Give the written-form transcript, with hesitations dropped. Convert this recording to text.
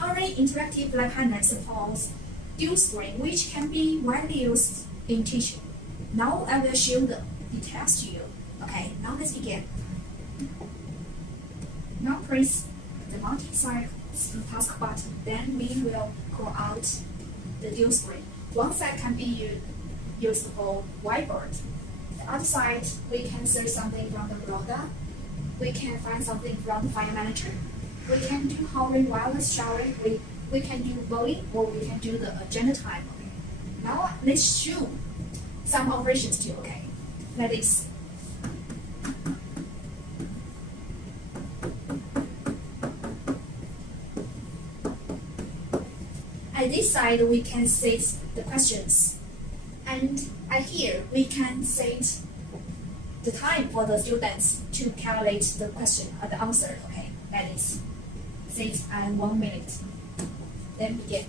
Horion interactive black panel supports dual screen, which can be widely used in teaching. Now I will show the details to you. Okay, now let's begin. Now press the multi-side task button, then we will call out the dual screen. One side can be used for whiteboard. The other side, we can search something from the browser. We can find something from the file manager. We can do Horion wireless showering. We can do voting, or we can do the agenda time. Okay. Now let's show some operations too. Okay, like this. At this side, we can set the questions, and at here we can set the time for the students to calculate the question or the answer. Okay, that is set at 1 minute. Then begin.